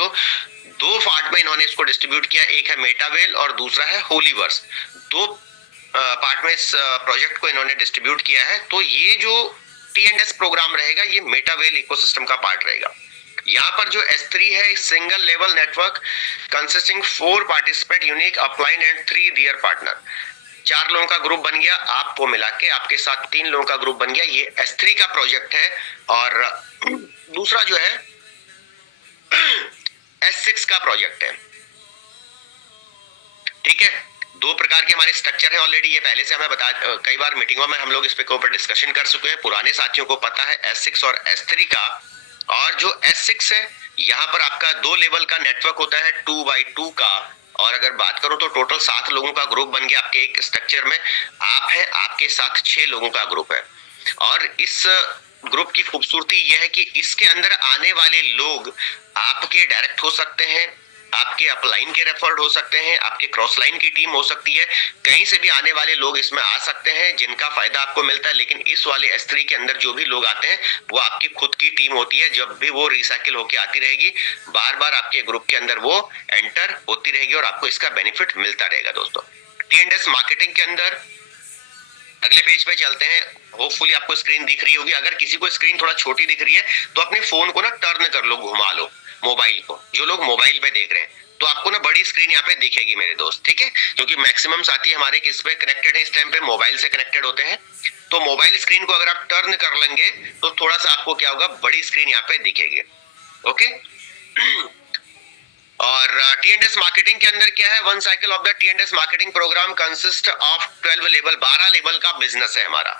जो दो पार्ट में इन्होंने इसको डिस्ट्रीब्यूट किया, एक है मेटावेल और दूसरा है होलीवर्स। दो पार्ट में इस प्रोजेक्ट को इन्होंने डिस्ट्रीब्यूट किया है। तो ये जो T&S प्रोग्राम रहेगा ये मेटावेल इकोसिस्टम का पार्ट रहेगा। यहाँ पर जो S3 है, single level network consisting 4 participant unique upline and 3 dear partner. 4 लोगों का ग्रुप बन गया, आपको मिला के आपके साथ 3 लोगों का ग्रुप बन गया। ये S3 का प्रोजेक्ट है। और दूसरा जो है S6 का प्रोजेक्ट है। ठीक है, दो प्रकार के हमारे स्ट्रक्चर है ऑलरेडी, ये पहले से हमें बता, कई बार मीटिंगों में हम लोग इस पे ऊपर डिस्कशन कर चुके हैं, पुराने साथियों को पता है S6 और S3 का। और जो S6 है, यहाँ पर आपका 2 लेवल का नेटवर्क होता है 2x2 का। और अगर बात करूं तो टोटल 7 लोगों का ग्रुप बन गया आपके एक स्ट्रक्चर में। आप हैं, आपके साथ 6 लोगों का ग्रुप है। और इस ग्रुप की खूबसूरती यह है कि इसके अंदर आने वाले लोग आपके डायरेक्ट हो सकते हैं, आपके अपलाइन के रेफर्ड हो सकते हैं, आपके क्रॉस लाइन की टीम हो सकती है, कहीं से भी आने वाले लोग इसमें आ सकते हैं जिनका फायदा आपको मिलता है। लेकिन इस वाले S3 के अंदर जो भी लोग आते हैं वो आपकी खुद की टीम होती है। जब भी वो रिसाइकिल होके आती रहेगी, बार बार आपके ग्रुप के अंदर वो एंटर होती रहेगी और आपको इसका बेनिफिट मिलता रहेगा। दोस्तों, T&S मार्केटिंग के अंदर अगले पेज पे चलते हैं। होपफुली आपको स्क्रीन दिख रही होगी। अगर किसी को स्क्रीन थोड़ा छोटी दिख रही है तो अपने फोन को ना टर्न कर लो, घुमा लो मोबाइल को। जो लोग मोबाइल पे देख रहे हैं तो आपको ना बड़ी स्क्रीन यहाँ पे दिखेगी मेरे दोस्त, ठीक है, क्योंकि मैक्सिमम साथी हमारे किस पे कनेक्टेड है इस टाइम पे, मोबाइल से कनेक्टेड होते हैं। तो मोबाइल स्क्रीन को अगर आप टर्न कर लेंगे तो थोड़ा सा आपको क्या होगा, बड़ी स्क्रीन यहाँ पे दिखेगी। ओके। और T&S मार्केटिंग के अंदर क्या है, one cycle of the T&S marketing program consist of 12 level, 12 level का बिजनेस है हमारा।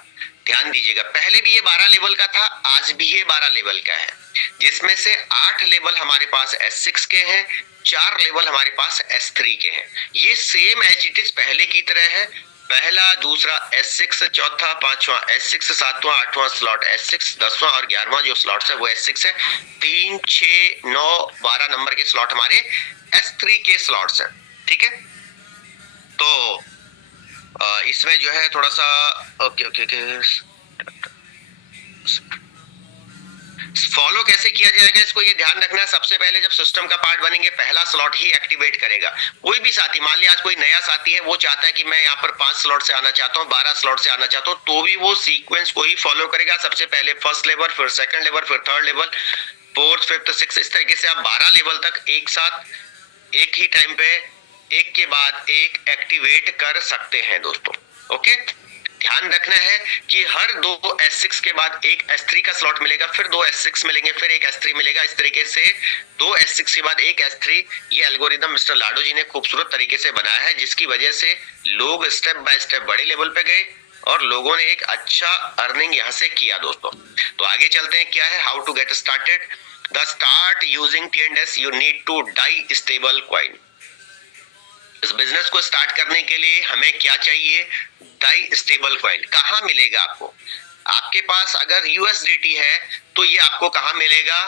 ध्यान दीजिएगा, पहले भी ये 12 लेवल का था, आज भी ये 12 लेवल का है, जिसमें से 8 लेवल हमारे पास S6 के हैं, 4 लेवल हमारे पास S3 के हैं। ये सेम एज इट इज पहले की तरह है। पहला, दूसरा S6, चौथा, पांचवा S6, सातवां, आठवां स्लॉट S6, 10वां और 11वां जो स्लॉट्स है वो S6 है। 3, 6, 9, 12 नंबर के स्लॉट हमारे S3 के स्लॉट्स हैं। ठीक है, तो इसमें जो है थोड़ा सा फॉलो कैसे किया जाएगा इसको ये ध्यान रखना है। सबसे पहले जब सिस्टम का पार्ट बनेंगे, पहला स्लॉट ही एक्टिवेट करेगा। कोई भी साथी, मान लिया आज कोई नया साथी है, वो चाहता है कि मैं यहाँ पर 5 स्लॉट से आना चाहता हूँ, 12 स्लॉट से आना चाहता हूँ, तो भी वो सीक्वेंस को ही फॉलो करेगा। सबसे पहले फर्स्ट लेवल, फिर सेकंड लेवल, फिर third level, fourth, fifth, six, इस तरीके से आप 12 लेवल तक एक साथ एक ही टाइम पे एक के बाद एक एक्टिवेट कर सकते हैं दोस्तों। ओके, ध्यान रखना है कि हर 2 S6 के बाद एक S3 का स्लॉट मिलेगा, फिर 2 S6 मिलेंगे, फिर एक S3 मिलेगा। इस तरीके से 2 S6 के बाद एक S3। ये एल्गोरिदम मिस्टर लाडो जी ने खूबसूरत तरीके से बनाया है, जिसकी वजह से लोग स्टेप बाय स्टेप बड़े लेवल पे गए और लोगों ने एक अच्छा अर्निंग यहाँ से किया दोस्तों। तो आगे चलते हैं, क्या है, how to get started. The start using T&S you need to DAI stable coin. इस बिजनेस को स्टार्ट करने के लिए हमें क्या चाहिए, डाई स्टेबल कॉइन। कहाँ मिलेगा आपको, आपके पास अगर USDT है तो ये आपको कहाँ मिलेगा,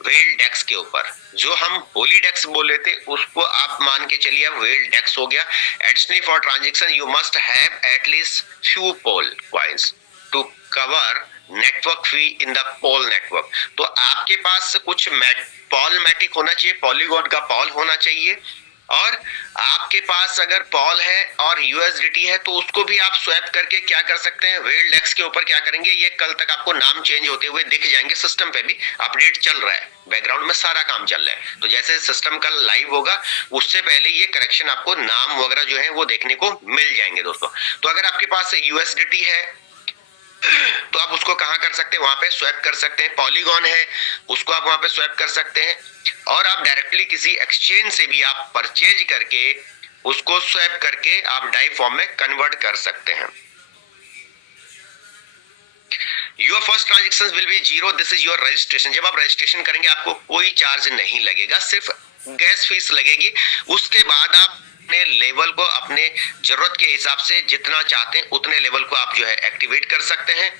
वेल डेक्स के ऊपर। जो हम होली डेक्स बोले थे उसको आप मान के चलिए वेल डेक्स हो गया। Additionally for transaction you must have at least few pol coins to cover network fee in the pol network. तो आपके पास कुछ पॉल मैटिक होना चाहिए, पॉलीगॉन का पॉल होना चाहिए। और आपके पास अगर पॉल है और USDT है तो उसको भी आप स्वैप करके क्या कर सकते हैं, वेल डेक्स के ऊपर क्या करेंगे, ये कल तक आपको नाम चेंज होते हुए दिख जाएंगे। सिस्टम पे भी अपडेट चल रहा है, बैकग्राउंड में सारा काम चल रहा है। तो जैसे सिस्टम कल लाइव होगा उससे पहले ये करेक्शन आपको नाम वगैरह जो है वो देखने को मिल जाएंगे दोस्तों। तो अगर आपके पास USDT है तो आप उसको कहां कर सकते हैं, वहां पे स्वैप कर सकते हैं। पॉलीगॉन है उसको आप वहां पे स्वैप कर सकते हैं। और आप डायरेक्टली किसी एक्सचेंज से भी आप परचेज करके उसको स्वैप करके आप डाई फॉर्म में कन्वर्ट कर सकते हैं। Your first transaction will be 0, this is your registration. जब आप रजिस्ट्रेशन करेंगे आपको कोई चार्ज नहीं लगेगा, सिर्फ गैस फीस लगेगी। उसके बाद आप अपने लेवल को अपने जरूरत के हिसाब से जितना चाहते हैं उतने लेवल को आप जो है एक्टिवेट कर सकते हैं।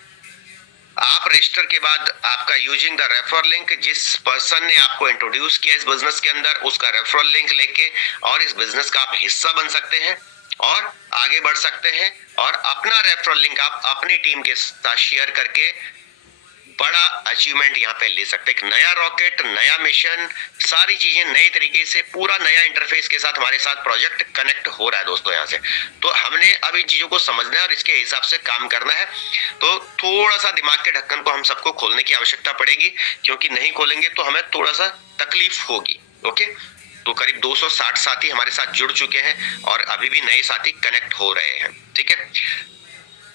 आप रजिस्टर के बाद आपका यूजिंग द रेफरल लिंक, जिस पर्सन ने आपको इंट्रोड्यूस किया इस बिजनेस के अंदर, उसका रेफरल लिंक लेके और इस बिजनेस का आप हिस्सा बन सकते हैं और आगे बढ़ सकते हैं। और अपना रेफरल लिंक आप अपनी टीम के साथ शेयर करके बड़ा अचीवमेंट यहाँ पे ले सकते हैं। एक नया रॉकेट, नया मिशन, सारी चीजें नए तरीके से, पूरा नया इंटरफेस के साथ हमारे साथ प्रोजेक्ट कनेक्ट हो रहा है दोस्तों यहाँ से। तो हमने अब इन चीजों को समझना है और इसके हिसाब से काम करना है। तो थोड़ा सा दिमाग के ढक्कन को हम सबको खोलने की आवश्यकता पड़ेगी, क्योंकि नहीं खोलेंगे तो हमें थोड़ा सा तकलीफ होगी। ओके, तो करीब 260 साथी हमारे साथ जुड़ चुके हैं और अभी भी नए साथी कनेक्ट हो रहे हैं। ठीक है,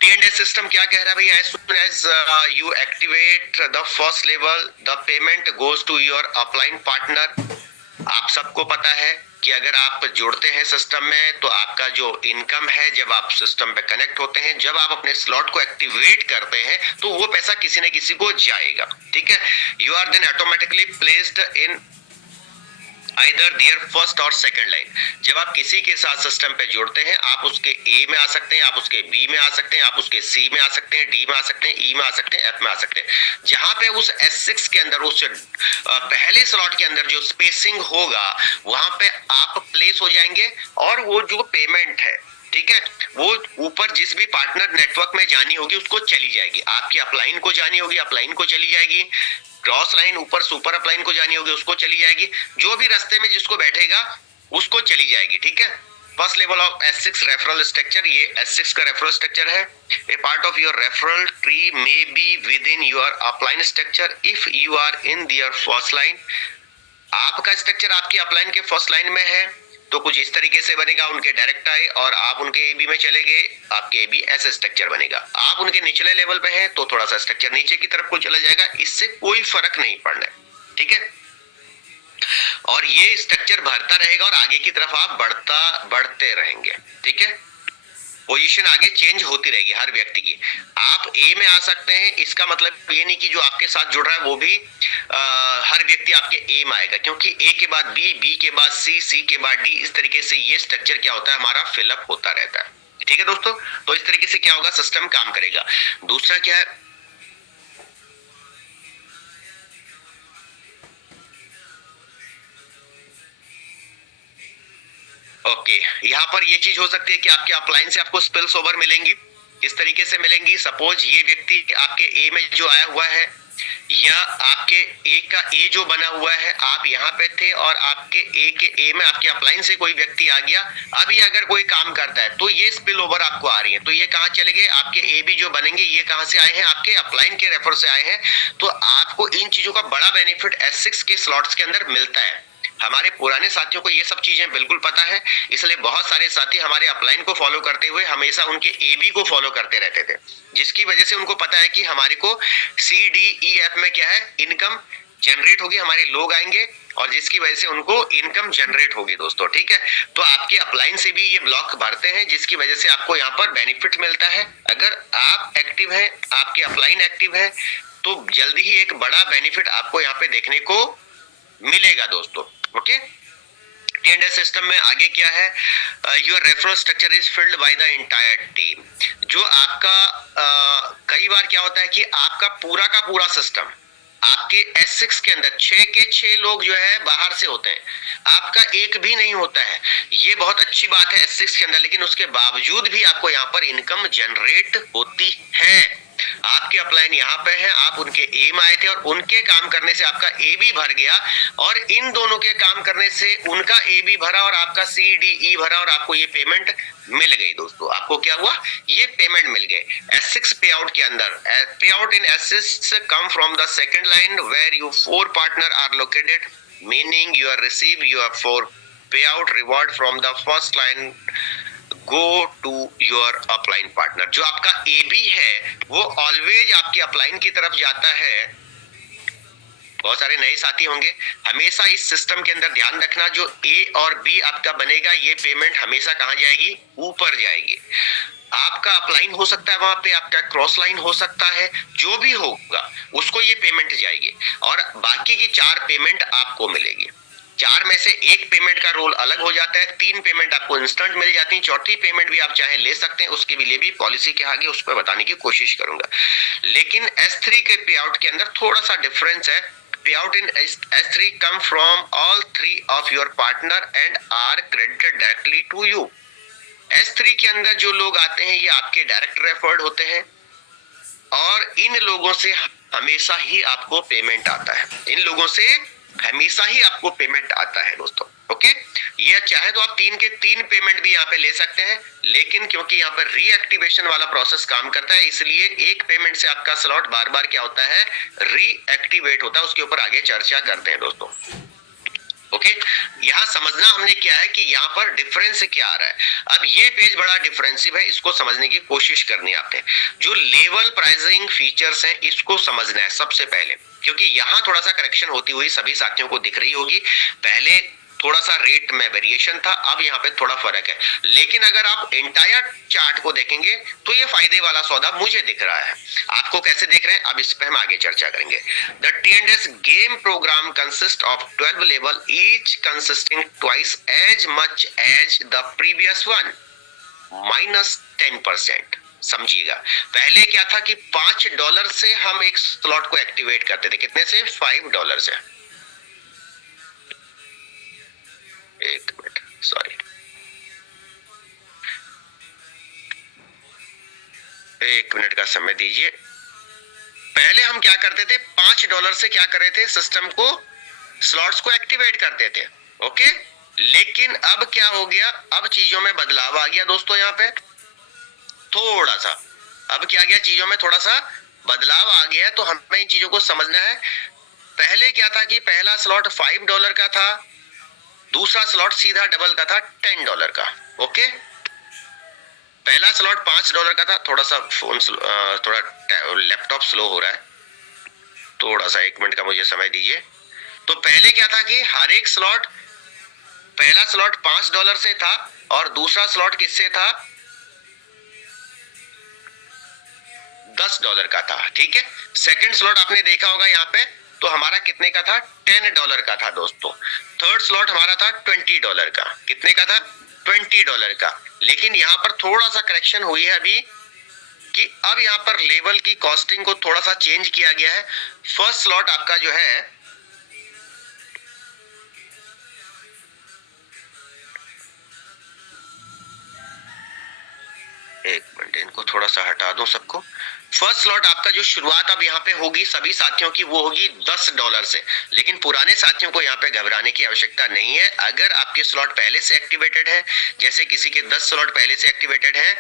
T&S सिस्टम क्या कह रहा है भाई? as soon as you activate the first level, the payment goes to your upline partner। आप सबको पता है कि अगर आप जुड़ते हैं सिस्टम में तो आपका जो इनकम है, जब आप सिस्टम पे कनेक्ट होते हैं, जब आप अपने स्लॉट को एक्टिवेट करते हैं, तो वो पैसा किसी न किसी को जाएगा। ठीक है, you are then automatically placed in either their first और सेकंड लाइन। जब आप किसी के साथ सिस्टम पे जुड़ते हैं, आप उसके ए में आ सकते हैं, आप उसके बी में आ सकते हैं, आप उसके सी में आ सकते हैं, डी में आ सकते हैं, ई में आ सकते हैं, एफ में आ सकते हैं। जहां पे उस S6 के अंदर, उस पहले स्लॉट के अंदर जो स्पेसिंग होगा, वहां पे आप प्लेस हो जाएंगे और वो जो पेमेंट है, ठीक है, वो ऊपर जिस भी पार्टनर नेटवर्क में जानी होगी उसको चली जाएगी। आपकी अपलाइन को जानी होगी, अपलाइन को चली जाएगी। क्रॉस लाइन ऊपर सुपर अपलाइन को जानी होगी, उसको चली जाएगी। जो भी रास्ते में जिसको बैठेगा उसको चली जाएगी। ठीक है, first level of S6 referral structure, ये S6 का रेफरल स्ट्रक्चर है। A part of your referral tree may be with in your upline structure if you are in their first line. आपका स्ट्रक्चर आपकी अपलाइन के first line में है तो कुछ इस तरीके से बनेगा, उनके डायरेक्ट आए और आप उनके एबी में चले गए, आपके एबी ऐसे स्ट्रक्चर बनेगा। आप उनके निचले लेवल पे हैं तो थोड़ा सा स्ट्रक्चर नीचे की तरफ को चला जाएगा, इससे कोई फर्क नहीं पड़ना है। ठीक है, और ये स्ट्रक्चर बढ़ता रहेगा और आगे की तरफ आप बढ़ते रहेंगे। ठीक है, पोजीशन आगे चेंज होती रहेगी हर व्यक्ति की। आप ए में आ सकते हैं, इसका मतलब ये नहीं कि जो आपके साथ जुड़ रहा है वो भी हर व्यक्ति आपके ए में आएगा, क्योंकि ए के बाद बी, बी के बाद सी, सी के बाद डी, इस तरीके से ये स्ट्रक्चर क्या होता है हमारा फिलअप होता रहता है। ठीक है दोस्तों, तो इस तरीके से क्या होगा, सिस्टम काम करेगा। दूसरा क्या है, ओके, यहाँ पर ये चीज हो सकती है कि आपके अपलाइन से आपको स्पिल्स ओवर मिलेंगी। इस तरीके से मिलेंगी, सपोज ये व्यक्ति आपके ए में जो आया हुआ है, या आपके ए का ए जो बना हुआ है, आप यहाँ पे थे और आपके ए के ए में आपके अपलाइन से कोई व्यक्ति आ गया। अब ये अगर कोई काम करता है तो ये स्पिल ओवर आपको आ रही है, तो ये कहाँ चले गए, आपके ए बी जो बनेंगे ये कहाँ से आए हैं, आपके अपलाइन के रेफर से आए हैं। तो आपको इन चीजों का बड़ा बेनिफिट S6 के स्लॉट्स के अंदर मिलता है। हमारे पुराने साथियों को ये सब चीजें बिल्कुल पता है, इसलिए बहुत सारे साथी हमारे अपलाइन को फॉलो करते हुए हमेशा उनके एबी को फॉलो करते रहते थे, जिसकी वजह से उनको पता है कि हमारे को CDEF में क्या है, इनकम जनरेट होगी, हमारे लोग आएंगे और जिसकी वजह से उनको इनकम जनरेट होगी दोस्तों। ठीक है, तो आपके अपलाइन से भी ये ब्लॉक भरते हैं, जिसकी वजह से आपको यहाँ पर बेनिफिट मिलता है। अगर आप एक्टिव हैं, आपके अपलाइन एक्टिव है, तो जल्दी ही एक बड़ा बेनिफिट आपको यहाँ पे देखने को मिलेगा दोस्तों। ओके, T&S सिस्टम में आगे क्या है, your referral structure is filled by the entire team. जो आपका कई बार क्या होता है कि आपका पूरा का पूरा सिस्टम आपके S6 के अंदर 6 के 6 लोग जो है बाहर से होते हैं, आपका एक भी नहीं होता है। ये बहुत अच्छी बात है S6 के अंदर, लेकिन उसके बावजूद भी आपको यहाँ पर इनकम जनरेट होती है। आपके अपलाइन यहाँ पे हैं, आप उनके ए में आए थे और उनके काम करने से आपका ए भी भर गया, और इन दोनों के काम करने से उनका ए भी भरा और आपका CDE भरा और आपको ये पेमेंट मिल गई दोस्तों। आपको क्या हुआ, ये पेमेंट मिल गए। S6 पे आउट के अंदर, pay out in S6 come from the second line where you 4 partner are located, meaning you are receive your 4 pay out reward from the first line go to your upline partner. जो आपका AB है वो always आपके upline की तरफ जाता है। बहुत सारे नए साथी होंगे, हमेशा इस सिस्टम के अंदर ध्यान रखना, जो A और B आपका बनेगा, ये पेमेंट हमेशा कहाँ जाएगी, ऊपर जाएगी। आपका अपलाइन हो सकता है, वहां पे आपका क्रॉस लाइन हो सकता है, जो भी होगा उसको ये पेमेंट जाएगी और बाकी की 4 पेमेंट आपको मिलेगी। 4 में से एक पेमेंट का रोल अलग हो जाता है, 3 पेमेंट आपको इंस्टेंट मिल जाती है, चौथी पेमेंट भी आप चाहे ले सकते हैं, उसके लिए भी पॉलिसी के आगे उस पर बताने की कोशिश करूंगा। लेकिन S3 के पे आउट के अंदर थोड़ा सा डिफरेंस है। Pay out in S3 come from all 3 of your partner and are credited directly to you. S3 के अंदर जो लोग आते हैं ये आपके डायरेक्ट रेफर्ड होते हैं, और इन लोगों से हमेशा ही आपको पेमेंट आता है, इन लोगों से हमेशा ही आपको पेमेंट आता है दोस्तों। ओके, ये चाहे तो आप 3 के 3 पेमेंट भी यहाँ पे ले सकते हैं, लेकिन क्योंकि यहाँ पर रीएक्टिवेशन वाला प्रोसेस काम करता है, इसलिए एक पेमेंट से आपका स्लॉट बार बार क्या होता है, रीएक्टिवेट होता है। उसके ऊपर आगे चर्चा करते हैं दोस्तों। ओके, यहाँ समझना हमने क्या है कि यहाँ पर डिफरेंस क्या आ रहा है। अब ये पेज बड़ा डिफरेंसिव है, इसको समझने की कोशिश करनी है आपने। जो लेवल प्राइसिंग फीचर्स हैं इसको समझना है सबसे पहले, क्योंकि यहाँ थोड़ा सा करेक्शन होती हुई सभी साथियों को दिख रही होगी। पहले थोड़ा सा रेट में वेरिएशन था, अब यहाँ पे थोड़ा फर्क है, लेकिन अगर आप एंटायर चार्ट को देखेंगे तो ये फायदे वाला सौदा मुझे दिख रहा है। आपको कैसे देख रहे हैं, अब इस पे हम आगे चर्चा करेंगे। The T&S game program consists of 12 level, each consisting twice as much as the previous one, minus 10%। समझिएगा, पहले क्या था कि $5 से हम एक स्लॉट को एक्टिवेट करते थे, कितने से, $5 से। एक मिनट, सॉरी, एक मिनट का समय दीजिए। पहले हम क्या करते थे, $5 से क्या कर रहे थे, सिस्टम को, स्लॉट्स को एक्टिवेट करते थे। ओके, लेकिन अब क्या हो गया, अब चीजों में बदलाव आ गया दोस्तों। यहाँ पे थोड़ा सा अब क्या गया, चीजों में थोड़ा सा बदलाव आ गया है, तो हमें इन चीजों को समझना है। पहले क्या था कि पहला स्लॉट $5 का था, दूसरा स्लॉट सीधा डबल का था, $10 का। ओके, पहला स्लॉट $5 का था। थोड़ा सा फोन थोड़ा लैपटॉप स्लो हो रहा है, थोड़ा सा 1 मिनट का मुझे समय दीजिए। तो पहले क्या था कि हर एक स्लॉट, पहला स्लॉट $5 से था और दूसरा स्लॉट किससे था, $10 का था। ठीक है, सेकंड स्लॉट आपने देखा होगा यहाँ पे, तो हमारा कितने का था, $10 का था दोस्तों। थर्ड स्लॉट हमारा था $20 का, कितने का था, $20 का। लेकिन यहाँ पर थोड़ा सा करेक्शन हुई है अभी, कि अब यहाँ पर लेवल की कॉस्टिंग को थोड़ा सा चेंज किया गया है। फर्स्ट स्लॉट आपका जो है, एक मिनट, इनको थोड़ा सा हटा दूं सबको। फर्स्ट स्लॉट आपका जो शुरुआत अब यहाँ पे होगी सभी साथियों की, वो होगी $10 से। लेकिन पुराने साथियों को यहाँ पे घबराने की आवश्यकता नहीं है। अगर आपके स्लॉट पहले से एक्टिवेटेड है, जैसे किसी के 10 स्लॉट पहले से एक्टिवेटेड है,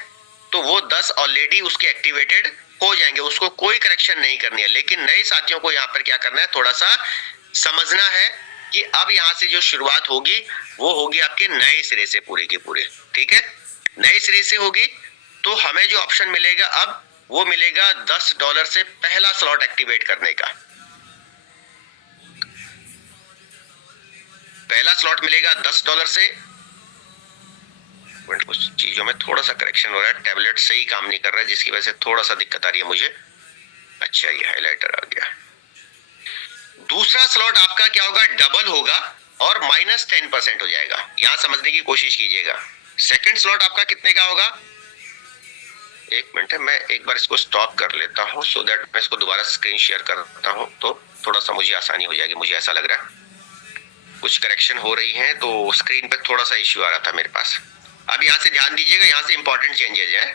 तो वो 10 ऑलरेडी उसके एक्टिवेटेड हो जाएंगे, उसको कोई करेक्शन नहीं करनी है। लेकिन नए साथियों को यहाँ पर क्या करना है, थोड़ा सा समझना है कि अब यहाँ से जो शुरुआत होगी वो होगी आपके नए सिरे से, पूरे की पूरे। ठीक है, नए सिरे से होगी, तो हमें जो ऑप्शन मिलेगा अब, वो मिलेगा $10 से पहला स्लॉट एक्टिवेट करने का। पहला स्लॉट मिलेगा $10 से। कुछ चीजों में थोड़ा सा करेक्शन हो रहा है, टैबलेट सही काम नहीं कर रहा है, जिसकी वजह से थोड़ा सा दिक्कत आ रही है मुझे। अच्छा, ये हाइलाइटर आ गया। दूसरा स्लॉट आपका क्या होगा, डबल होगा और -10% हो जाएगा। यहां समझने की कोशिश कीजिएगा। सेकंड स्लॉट आपका कितने का होगा, एक मिनट है, मैं एक बार इसको स्टॉप कर लेता हूं, सो दैट मैं इसको दोबारा स्क्रीन शेयर करता हूं, तो थोड़ा सा मुझे आसानी हो जाएगी। मुझे ऐसा लग रहा है कुछ करेक्शन हो रही है, तो स्क्रीन पे थोड़ा सा इश्यू आ रहा था मेरे पास। अब यहाँ से ध्यान दीजिएगा, यहाँ से इंपॉर्टेंट चेंजेज है।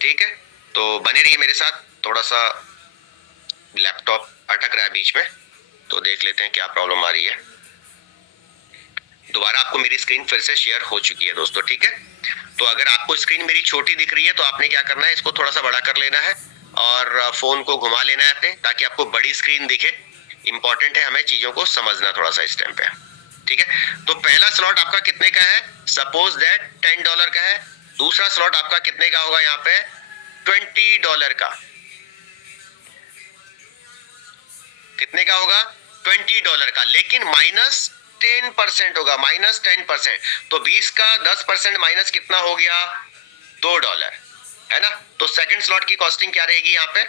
ठीक है, तो बने रहिए मेरे साथ। थोड़ा सा लैपटॉप अटक रहा है बीच में, तो देख लेते हैं क्या प्रॉब्लम आ रही है। दोबारा आपको मेरी स्क्रीन फिर से शेयर हो चुकी है दोस्तों। ठीक है, तो अगर आपको स्क्रीन मेरी छोटी दिख रही है तो आपने क्या करना है, इसको थोड़ा सा बड़ा कर लेना है और फोन को घुमा लेना है अपने, ताकि आपको बड़ी स्क्रीन दिखे। इंपॉर्टेंट है हमें चीजों को समझना थोड़ा सा इस टाइम पे। ठीक है, तो पहला स्लॉट आपका कितने का है, सपोज दैट $10 का है। दूसरा स्लॉट आपका कितने का होगा, यहाँ पे $20 का। कितने का होगा, $20 का, लेकिन -10% होगा, -10%। तो 20 का 10% माइनस कितना हो गया, $2, है ना। तो सेकंड स्लॉट की कॉस्टिंग क्या रहेगी यहाँ पे,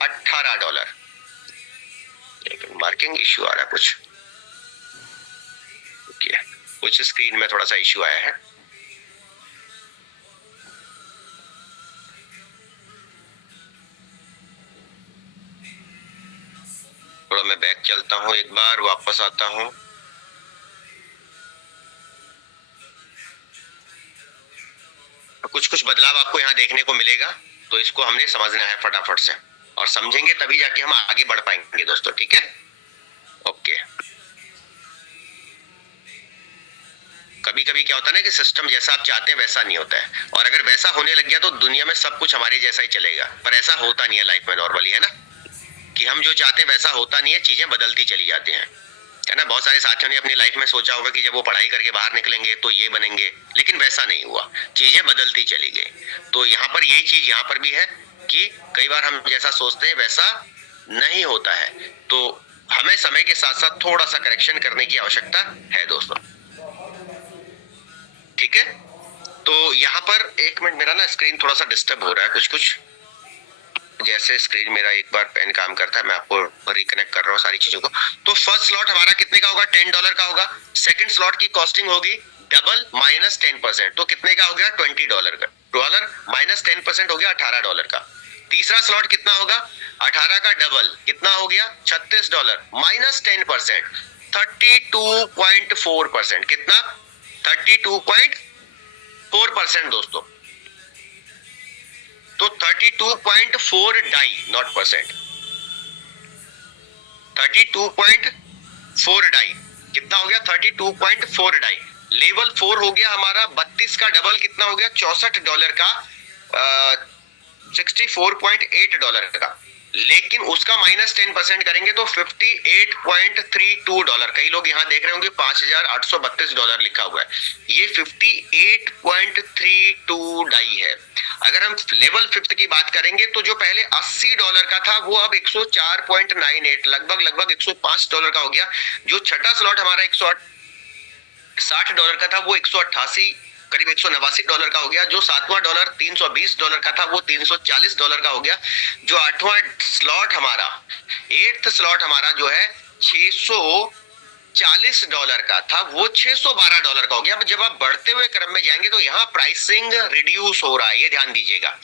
$18। लेकिन मार्किंग इश्यू आ रहा है कुछ, कुछ स्क्रीन में थोड़ा सा इश्यू आया है। थोड़ा मैं बैक चलता हूं, एक बार वापस आता हूं। कुछ कुछ बदलाव आपको यहाँ देखने को मिलेगा। तो इसको हमने समझना है फटाफट से, और समझेंगे तभी जाके हम आगे बढ़ पाएंगे दोस्तों, ठीक है। ओके, कभी कभी क्या होता है ना कि सिस्टम जैसा आप चाहते हैं वैसा नहीं होता है, और अगर वैसा होने लग गया तो दुनिया में सब कुछ हमारे जैसा ही चलेगा, पर ऐसा होता नहीं है लाइफ में नॉर्मली, है ना, कि हम जो चाहते हैं वैसा होता नहीं है, चीजें बदलती चली जाती हैं, है ना। बहुत सारे साथियों ने अपनी लाइफ में सोचा होगा कि जब वो पढ़ाई करके बाहर निकलेंगे तो ये बनेंगे, लेकिन वैसा नहीं हुआ, चीजें बदलती चली गई। तो यहाँ पर यही चीज यहाँ पर भी है कि कई बार हम जैसा सोचते हैं वैसा नहीं होता है, तो हमें समय के साथ साथ थोड़ा सा करेक्शन करने की आवश्यकता है दोस्तों, ठीक है। तो यहाँ पर एक मिनट, मेरा ना स्क्रीन थोड़ा सा डिस्टर्ब हो रहा है, कुछ कुछ जैसे स्क्रीन मेरा एक बार पेन काम करता है, मैं आपको रिकनेक्ट कर रहा हूँ सारी चीजों को। तो फर्स्ट स्लॉट हमारा कितने का होगा, $10 का होगा। सेकंड स्लॉट की कॉस्टिंग होगी डबल माइनस 10%, तो कितने का हो गया, $20 का, डॉलर माइनस 10% हो गया $18 का। तीसरा स्लॉट कितना होगा, 18 का डबल कितना हो गया, $36 माइनस 10%, 32.4%, कितना, 32.4% दोस्तों। तो 32.4 डाई, नॉट परसेंट, 32.4 डाई कितना हो गया, 32.4 डाई। लेवल 4 हो गया हमारा 32 का डबल कितना हो गया, $64 का, 64.8 का, लेकिन उसका माइनस 10% करेंगे तो $58.32। कई लोग यहाँ देख रहे होंगे $5832 लिखा हुआ है, ये 58.32 डाई है। अगर हम लेवल 5th की बात करेंगे तो जो पहले $80 का था वो अब 104.98, लगभग $105 का हो गया। जो छठा स्लॉट हमारा $160 का था वो 188, करीब $189 का हो गया। जो सातवां डॉलर $320 का था वो $340 का हो गया। जो आठवां स्लॉट हमारा, 8th स्लॉट हमारा जो है $640 का था वो $612 का हो गया। अब जब आप बढ़ते हुए क्रम में जाएंगे तो यहाँ प्राइसिंग रिड्यूस हो रहा है, ये ध्यान दीजिएगा।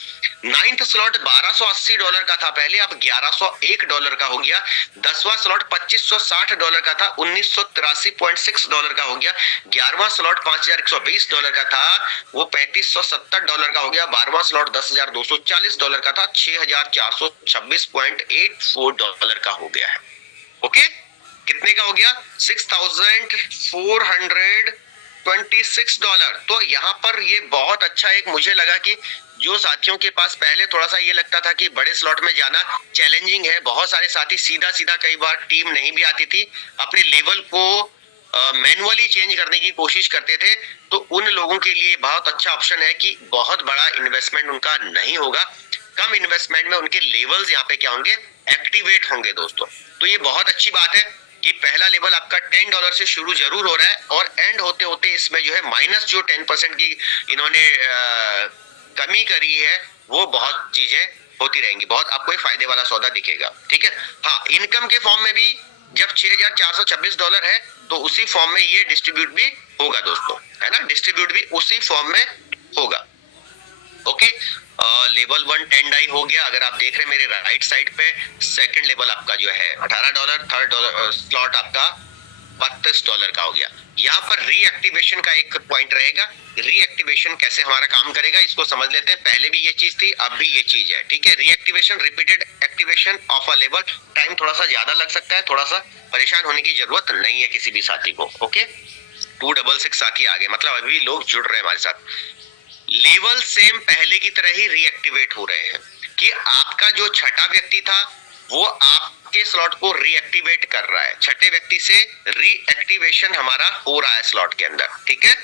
9th स्लॉट $1280 का था पहले, अब $1101 का हो गया। 10वां स्लॉट $2560 का था, $1983.6 का हो गया। 11वां स्लॉट $5120 का था, वो $3570 का हो गया। 12वां स्लॉट $10,240 का था, $6426.84 का हो गया है। ओके, कितने का हो गया, $6426। तो यहाँ पर ये बहुत अच्छा, एक मुझे लगा कि जो साथियों के पास पहले थोड़ा सा ये लगता था कि बड़े स्लॉट में जाना चैलेंजिंग है, बहुत सारे साथी सीधा सीधा, कई बार टीम नहीं भी आती थी, अपने लेवल को मैनुअली चेंज करने की कोशिश करते थे, तो उन लोगों के लिए बहुत अच्छा ऑप्शन है कि बहुत बड़ा इन्वेस्टमेंट उनका नहीं होगा, कम इन्वेस्टमेंट में उनके लेवल्स यहाँ पे क्या होंगे, एक्टिवेट होंगे दोस्तों। तो ये बहुत अच्छी बात है कि पहला लेवल आपका $10 से शुरू जरूर हो रहा है, और एंड होते होते इसमें जो है माइनस जो 10% की इन्होंने कमी करी है, वो बहुत चीजें होती रहेंगी, बहुत आपको एक फायदे वाला सौदा दिखेगा, ठीक है। हाँ, इनकम के फॉर्म में भी जब $6426 है तो उसी फॉर्म में ये डिस्ट्रीब्यूट भी होगा दोस्तों, है ना, डिस्ट्रीब्यूट भी उसी फॉर्म में होगा। ओके, लेवल 1 10 डाई हो गया। अगर आप देख रहे हैं मेरे राइट साइड पे, सेकंड लेवल आपका जो है $18, थर्ड स्लॉट आपका $32 का हो गया। यहाँ पर रीएक्टिवेशन का एक पॉइंट रहेगा, रीएक्टिवेशन कैसे हमारा काम करेगा इसको समझ लेते हैं। पहले भी ये चीज थी, अब भी ये चीज है, ठीक है। Reactivation, repeated activation of a level, time थोड़ा सा ज्यादा लग सकता है, थोड़ा सा परेशान होने की जरूरत नहीं है किसी भी साथी को। ओके, 266 साथी आ गए, मतलब अभी लोग जुड़ रहे हैं हमारे साथ। लेवल सेम पहले की तरह ही रीएक्टिवेट हो रहे हैं, कि आपका जो छठा व्यक्ति था वो आपके स्लॉट को रीएक्टिवेट कर रहा है, छठे व्यक्ति से रीएक्टिवेशन हमारा हो रहा है स्लॉट के अंदर, ठीक है।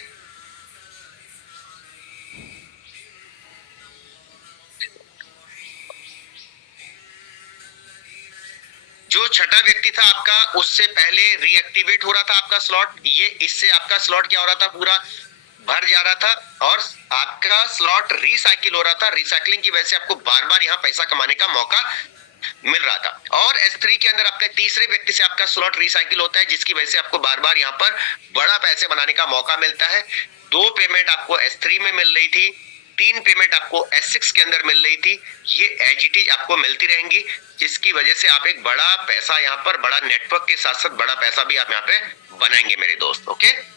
जो छठा व्यक्ति था आपका, उससे पहले रीएक्टिवेट हो रहा था आपका स्लॉट, ये इससे आपका स्लॉट क्या हो रहा था, पूरा भर जा रहा था, और आपका स्लॉट रिसाइकिल हो रहा था। रिसाइकलिंग की वजह से आपको बार बार यहाँ पैसा कमाने का मौका मिल रहा था। और S3 के अंदर आपके तीसरे व्यक्ति से आपका स्लॉट रिसाइकिल होता है, जिसकी वजह से आपको बार बार यहाँ पर बड़ा पैसे बनाने का मौका मिलता है। 2 पेमेंट आपको S3 में मिल रही थी, 3 पेमेंट आपको S6 के अंदर मिल रही थी, ये एज इट इज आपको मिलती रहेंगी, जिसकी वजह से आप एक बड़ा पैसा यहाँ पर, बड़ा नेटवर्क के साथ साथ बड़ा पैसा भी आप यहाँ पे बनाएंगे मेरे दोस्त। ओके,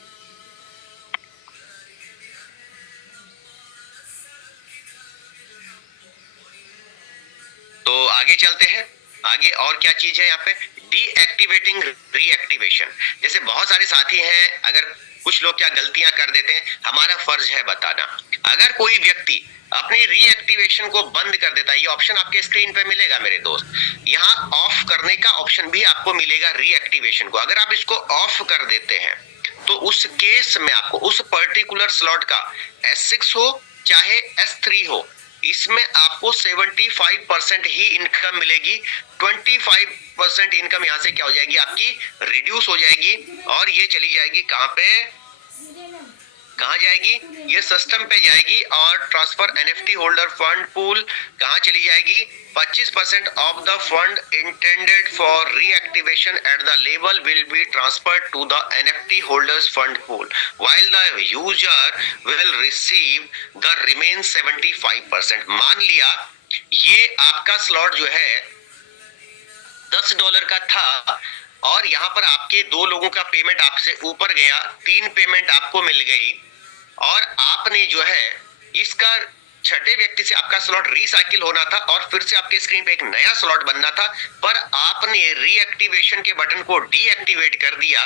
तो आगे चलते हैं। आगे और क्या चीज है यहाँ पे, डीएक्टिवेटिंग रीएक्टिवेशन। जैसे बहुत सारे साथी हैं, अगर कुछ लोग क्या गलतियां कर देते हैं, हमारा फर्ज है बताना। अगर कोई व्यक्ति अपने रीएक्टिवेशन को बंद कर देता है, ये ऑप्शन आपके स्क्रीन पे मिलेगा मेरे दोस्त, यहाँ ऑफ करने का ऑप्शन भी आपको मिलेगा रीएक्टिवेशन को। अगर आप इसको ऑफ कर देते हैं तो उस केस में आपको उस पर्टिकुलर स्लॉट का S6 हो चाहे S3 हो, इसमें आपको 75% ही इनकम मिलेगी। 25% इनकम यहाँ से क्या हो जाएगी, आपकी रिड्यूस हो जाएगी और ये चली जाएगी कहाँ पे, कहाँ जाएगी, ये सिस्टम पे जाएगी और transfer NFT holder fund pool कहाँ चली जाएगी, 25% of the fund intended for reactivation at the level will be transferred to the NFT holders fund pool while the user will receive the remain 75%। मान लिया ये आपका स्लॉट जो है $10 का था और यहाँ पर आपके 2 लोगों का पेमेंट आपसे ऊपर गया, 3 पेमेंट आपको मिल गई और आपने जो है इसका छठे व्यक्ति से आपका स्लॉट रीसाइकिल होना था और फिर से आपके स्क्रीन पे एक नया स्लॉट बनना था, पर आपने रीएक्टिवेशन के बटन को डीएक्टिवेट कर दिया।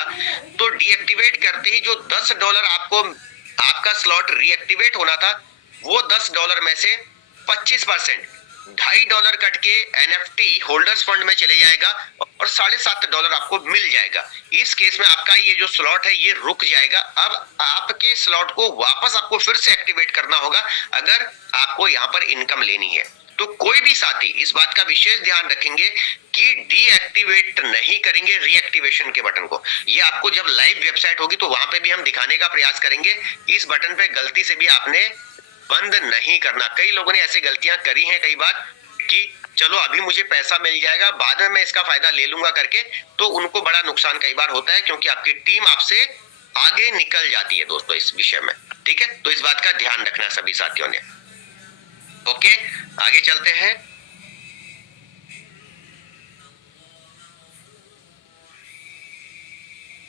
तो डीएक्टिवेट करते ही जो $10 आपको आपका स्लॉट रीएक्टिवेट होना था, वो $10 में से 25% $2.5 कट के एनएफटी होल्डर्स फंड में चले जाएगा और $7.5 आपको मिल जाएगा। इस केस में आपका ये जो स्लॉट है ये रुक जाएगा। अब आपके स्लॉट को वापस आपको फिर से एक्टिवेट करना होगा अगर आपको यहाँ पर इनकम लेनी है। तो कोई भी साथी इस बात का विशेष ध्यान रखेंगे कि डीएक्टिवेट नहीं करेंगे रीएक्टिवेशन के बटन को। ये आपको जब लाइव वेबसाइट होगी तो वहां पे भी हम दिखाने का प्रयास करेंगे, इस बटन पे गलती से भी आपने बंद नहीं करना। कई लोगों ने ऐसी गलतियां करी हैं कई बार कि चलो अभी मुझे पैसा मिल जाएगा, बाद में मैं इसका फायदा ले लूंगा करके, तो उनको बड़ा नुकसान कई बार होता है क्योंकि आपकी टीम आपसे आगे निकल जाती है दोस्तों इस विषय में। ठीक है, तो इस बात का ध्यान रखना सभी साथियों ने। ओके, आगे चलते हैं।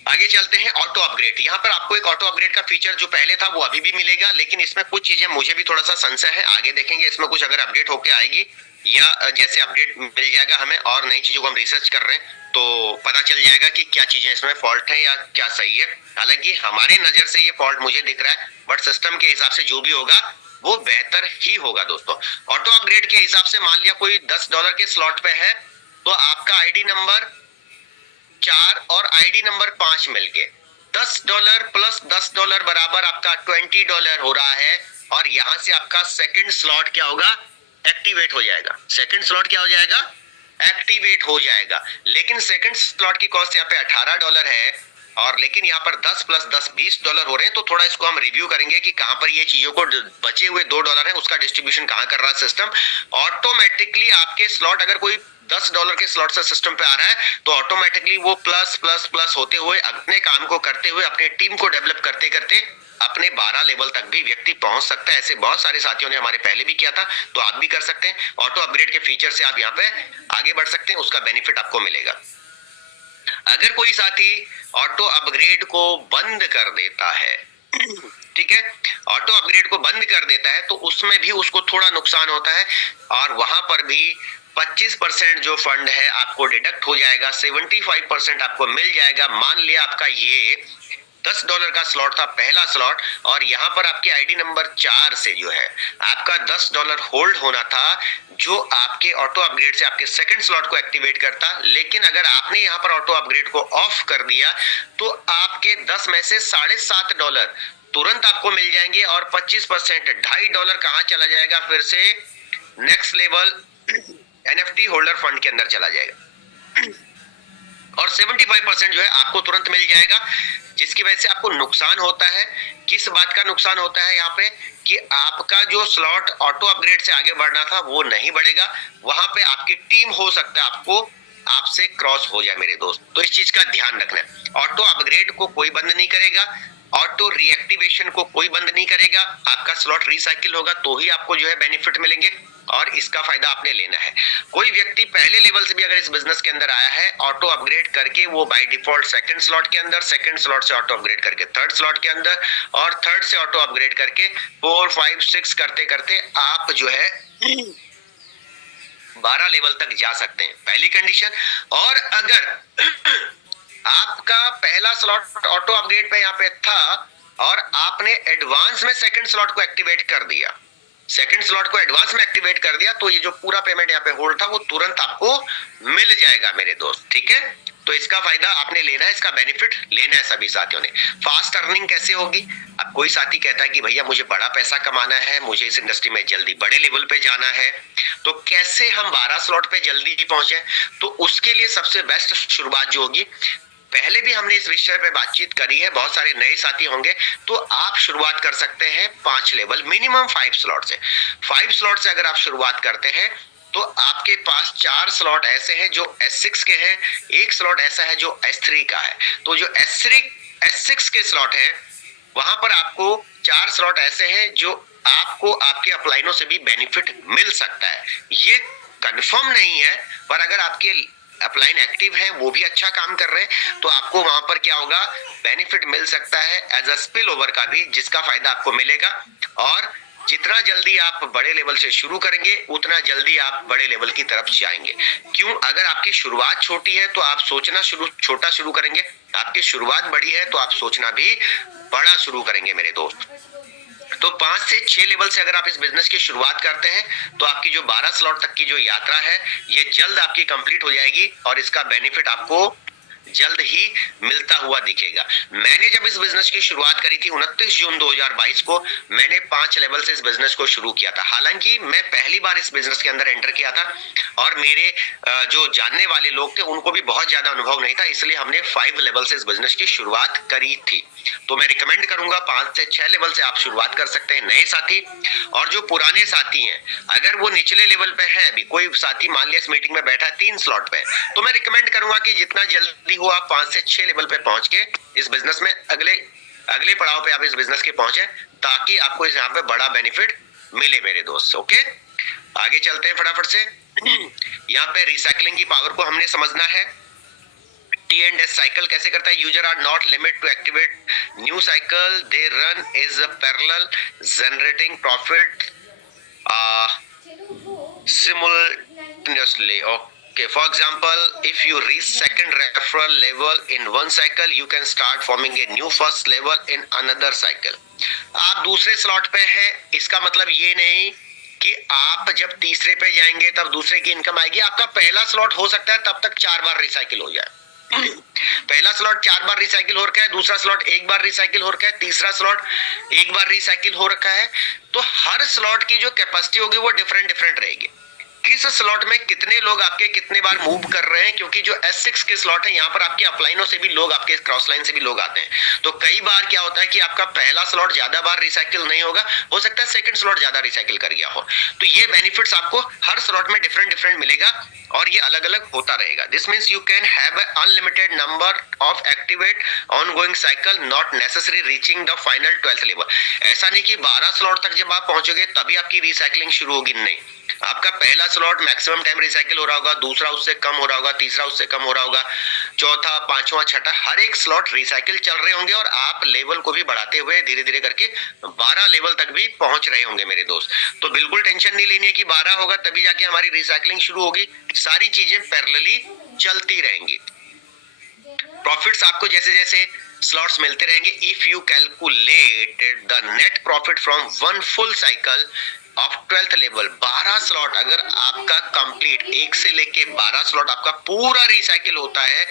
आगे चलते हैं ऑटो अपग्रेड। यहाँ पर आपको एक ऑटो अपग्रेड का फीचर जो पहले था वो अभी भी मिलेगा, लेकिन इसमें कुछ चीजें मुझे भी थोड़ा सा संशय है। आगे देखेंगे इसमें कुछ अगर अपडेट होके आएगी या जैसे अपडेट मिल जाएगा हमें और नई चीजों को हम रिसर्च कर रहे हैं तो पता चल जाएगा कि क्या चीजें इसमें फॉल्ट है या क्या सही है। हालांकि हमारे नजर से ये फॉल्ट मुझे दिख रहा है, बट सिस्टम के हिसाब से जो भी होगा वो बेहतर ही होगा दोस्तों। ऑटो अपग्रेड के हिसाब से मान लिया कोई $10 के स्लॉट पे है तो आपका आईडी नंबर 4 और आईडी नंबर 5 मिलके $10 प्लस $10 बराबर आपका $20 हो रहा है और यहां से आपका सेकंड स्लॉट क्या होगा, एक्टिवेट हो जाएगा। सेकंड स्लॉट क्या हो जाएगा, एक्टिवेट हो जाएगा। लेकिन सेकंड स्लॉट की कॉस्ट यहाँ पे $18 है और लेकिन यहाँ पर 10 प्लस 10 $20 हो रहे हैं। तो थोड़ा इसको हम रिव्यू करेंगे कि कहां पर ये चीजों को बचे हुए $2 है उसका डिस्ट्रीब्यूशन कहां कर रहा है सिस्टम। ऑटोमेटिकली आपके स्लॉट अगर कोई $10 के स्लॉट से सिस्टम पे आ रहा है तो ऑटोमेटिकली वो प्लस प्लस प्लस होते हुए अपने काम को करते हुए अपने टीम को डेवलप करते करते अपने 12 लेवल तक भी व्यक्ति पहुंच सकता है। ऐसे बहुत सारे साथियों ने हमारे पहले भी किया था, तो आप भी कर सकते हैं। ऑटो अपग्रेड के फीचर से आप यहाँ पे आगे बढ़ सकते हैं, उसका बेनिफिट आपको मिलेगा। अगर कोई साथी ऑटो अपग्रेड को बंद कर देता है, ठीक है, ऑटो अपग्रेड को बंद कर देता है तो उसमें भी उसको थोड़ा नुकसान होता है और वहां पर भी 25% जो फंड है आपको डिडक्ट हो जाएगा, 75% आपको मिल जाएगा। मान लिया आपका ये $10 का स्लॉट था पहला स्लॉट और यहाँ पर आपके आईडी नंबर 4 से जो है आपका $10 होल्ड होना था जो आपके ऑटो अपग्रेड से आपके सेकंड स्लॉट को एक्टिवेट करता। लेकिन अगर आपने यहाँ पर ऑटो अपग्रेड को ऑफ कर दिया तो आपके 10 में से $7.5 तुरंत आपको मिल जाएंगे और 25% $2.5 कहाँ चला जाएगा, फिर से next level NFT holder fund के अंदर चला जाएगा और 75% जो है आपको तुरंत मिल जाएगा। जिसकी वजह से आपको नुकसान होता है, किस बात का नुकसान होता है यहाँ पे कि आपका जो स्लॉट ऑटो अपग्रेड से आगे बढ़ना था वो नहीं बढ़ेगा, वहां पे आपकी टीम हो सकता है आपको आपसे क्रॉस हो जाए मेरे दोस्त। तो इस चीज का ध्यान रखना है। ऑटो अपग्रेड को कोई बंद नहीं करेगा, ऑटो रीएक्टिवेशन को कोई बंद नहीं करेगा। आपका स्लॉट रिसाइकिल होगा तो ही आपको जो है बेनिफिट मिलेंगे और इसका फायदा आपने लेना है। कोई व्यक्ति पहले लेवल से भी अगर इस बिजनेस के अंदर आया है ऑटो अपग्रेड करके, वो बाय डिफॉल्ट सेकंड स्लॉट के अंदर, सेकंड स्लॉट से ऑटो अपग्रेड करके थर्ड स्लॉट के अंदर और थर्ड से ऑटो अपग्रेड करके 4, 5, 6 करते करते आप जो है 12 लेवल तक जा सकते हैं, पहली कंडीशन। और अगर आपका पहला स्लॉट ऑटो अपग्रेड पे यहाँ पे था और आपने एडवांस में सेकंड स्लॉट को एक्टिवेट कर दिया, सेकंड स्लॉट को एडवांस में एक्टिवेट कर दिया, तो ये जो पूरा पेमेंट यहाँ पे होल्ड था वो तुरंत आपको मिल जाएगा मेरे दोस्त, ठीक है। तो इसका फायदा आपने लेना है, इसका बेनिफिट लेना है सभी साथियों ने। फास्ट अर्निंग कैसे होगी? अब कोई साथी कहता है कि भैया मुझे बड़ा पैसा कमाना है, मुझे इस इंडस्ट्री में जल्दी बड़े लेवल पे जाना है, तो कैसे हम 12 स्लॉट पे जल्दी पहुंचे? तो उसके लिए सबसे बेस्ट शुरुआत जो होगी, पहले भी हमने इस विषय पे बातचीत करी है, बहुत सारे नए साथी होंगे, तो आप शुरुआत कर सकते हैं 5 लेवल, मिनिमम 5 स्लॉट से। 5 स्लॉट से अगर आप शुरुआत करते हैं तो आपके पास 4 स्लॉट ऐसे हैं जो S6 के हैं, एक स्लॉट ऐसा है जो S3 का है। तो जो S6 के स्लॉट है वहां पर आपको 4 स्लॉट ऐसे हैं जो आपको आपके अपलाइनों से भी बेनिफिट मिल सकता है। ये कंफर्म नहीं है, पर अगर आपके अपलाइन एक्टिव है, वो भी अच्छा काम कर रहे हैं, तो आपको वहां पर क्या होगा, बेनिफिट मिल सकता है एज अ स्पिल ओवर का भी, जिसका फायदा आपको मिलेगा। और जितना जल्दी आप बड़े लेवल से शुरू करेंगे उतना जल्दी आप बड़े लेवल की तरफ जाएंगे। क्यों? अगर आपकी शुरुआत छोटी है तो आप सोचना छोटा शुरू करेंगे, आपकी शुरुआत बड़ी है तो आप सोचना भी बड़ा शुरू करेंगे मेरे दोस्त। तो 5 से 6 लेवल से अगर आप इस बिजनेस की शुरुआत करते हैं तो आपकी जो 12 स्लॉट तक की जो यात्रा है ये जल्द आपकी कंप्लीट हो जाएगी और इसका बेनिफिट आपको जल्द ही मिलता हुआ दिखेगा। मैंने जब इस बिजनेस की शुरुआत करी थी 29 जून 2022 को, मैंने 5 लेवल से इस बिजनेस को शुरू किया था। हालांकि मैं पहली बार इस बिजनेस के अंदर एंटर किया था और मेरे जो जानने वाले लोग थे उनको भी बहुत ज्यादा अनुभव नहीं था, इसलिए हमने 5 लेवल से इस बिजनेस की शुरुआत करी थी। तो मैं रिकमेंड करूंगा 5 से 6 लेवल से आप शुरुआत कर सकते हैं नए साथी। और जो पुराने साथी हैं, अगर वो निचले लेवल पे है, अभी कोई साथी मान लिया इस मीटिंग में बैठा है 3 स्लॉट पे, तो मैं रिकमेंड करूंगा कि जितना जल्दी हो आप 5 से 6 लेवल पे पहुंच के इस बिजनेस में अगले पड़ाव पे आप इस बिजनेस के पहुंचे, ताकि आपको इस यहाँ पे बड़ा बेनिफिट मिले मेरे दोस्त। ओके, आगे चलते हैं फटाफट से। यहाँ पे रिसाइकलिंग की पावर को हमने समझना है। T&S साइकिल कैसे करता है? User are not limit to activate new cycle, they run is a parallel generating profit simultaneously. Okay, for example, if you reach second referral level in one cycle, you can start forming a new first level in another cycle. आप दूसरे slot पे हैं, इसका मतलब ये नहीं कि आप जब तीसरे पे जाएंगे तब दूसरे की इनकम आएगी। आपका पहला स्लॉट हो सकता है तब तक 4 बार रिसाइकिल हो जाए। पहला स्लॉट 4 बार रिसाइकिल हो रखा है, दूसरा स्लॉट 1 बार रिसाइकिल हो रखा है, तीसरा स्लॉट 1 बार रिसाइकिल हो रखा है। तो हर स्लॉट की जो कैपेसिटी होगी वो डिफरेंट रहेगी। किस स्लॉट में कितने लोग आपके कितने बार मूव कर रहे हैं, क्योंकि जो S6 के स्लॉट है यहाँ पर आपके अपलाइनों से भी लोग, आपके क्रॉस लाइन से भी लोग आते हैं। तो कई बार क्या होता है कि आपका पहला स्लॉट ज्यादा बार रिसाइकिल नहीं होगा, हो सकता है सेकंड स्लॉट ज्यादा रिसाइकिल कर गया हो। तो ये बेनिफिट्स आपको हर स्लॉट में डिफरेंट मिलेगा और ये अलग अलग होता रहेगा। This means you can have unlimited number of activate ongoing cycle, not necessary reaching the final 12th level. ऐसा नहीं कि 12 स्लॉट तक जब आप पहुंचोगे तभी आपकी रिसाइकलिंग शुरू होगी, नहीं। आपका पहला स्लॉट मैक्सिमम टाइम रिसाइकिल हो रहा होगा, दूसरा उससे कम हो रहा होगा, तीसरा उससे कम हो रहा होगा, चौथा, पांचवा, छठा, हर एक स्लॉट रिसाइकिल चल रहे होंगे और आप लेवल को भी बढ़ाते हुए धीरे करके 12 लेवल तक भी पहुंच रहे होंगे मेरे दोस्त। तो बिल्कुल टेंशन नहीं लेनी है कि 12 होगा तभी जाके हमारी रिसाइकलिंग शुरू होगी। सारी चीजें पैरेलली चलती रहेंगी। प्रॉफिट्स आपको जैसे जैसे स्लॉट्स मिलते रहेंगे, if you calculate the net profit from one full cycle of 12th level, 12 slot अगर आपका कंप्लीट 1 से लेके 12 स्लॉट आपका पूरा रिसाइकिल होता है,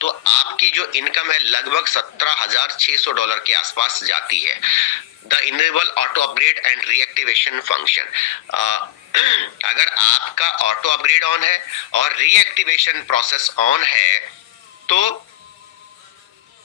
तो आपकी जो इनकम है लगभग $17,600 के आसपास जाती है। The enable auto upgrade and reactivation function, अगर आपका ऑटो अपग्रेड ऑन है और रीएक्टिवेशन प्रोसेस ऑन है, तो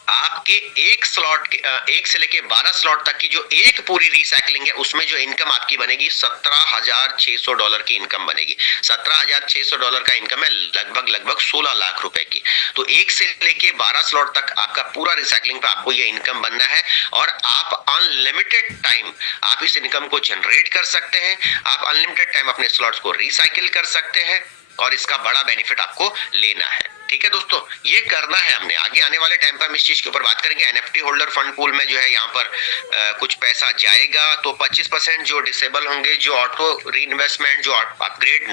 आपके एक से लेके 12 स्लॉट तक की जो एक पूरी रिसाइकलिंग है उसमें जो इनकम आपकी बनेगी $17,600 की इनकम बनेगी। $17,600 का इनकम है लगभग 16 लाख रुपए की। तो 1 से लेके 12 स्लॉट तक आपका पूरा रिसाइकलिंग पे आपको ये इनकम बनना है और आप अनलिमिटेड टाइम आप इस इनकम को जनरेट कर सकते हैं। आप अनलिमिटेड टाइम अपने स्लॉट्स को रिसाइकिल कर सकते हैं और इसका बड़ा बेनिफिट आपको लेना है। ठीक है दोस्तों, ये करना है हमने। आगे आने वाले टाइम पर हम इस चीज के ऊपर बात करेंगे। एनएफटी होल्डर फंड पूल में जो है यहाँ पर कुछ पैसा जाएगा, तो 25% जो डिसेबल होंगे, जो ऑटो री इन्वेस्टमेंट, जो अपग्रेड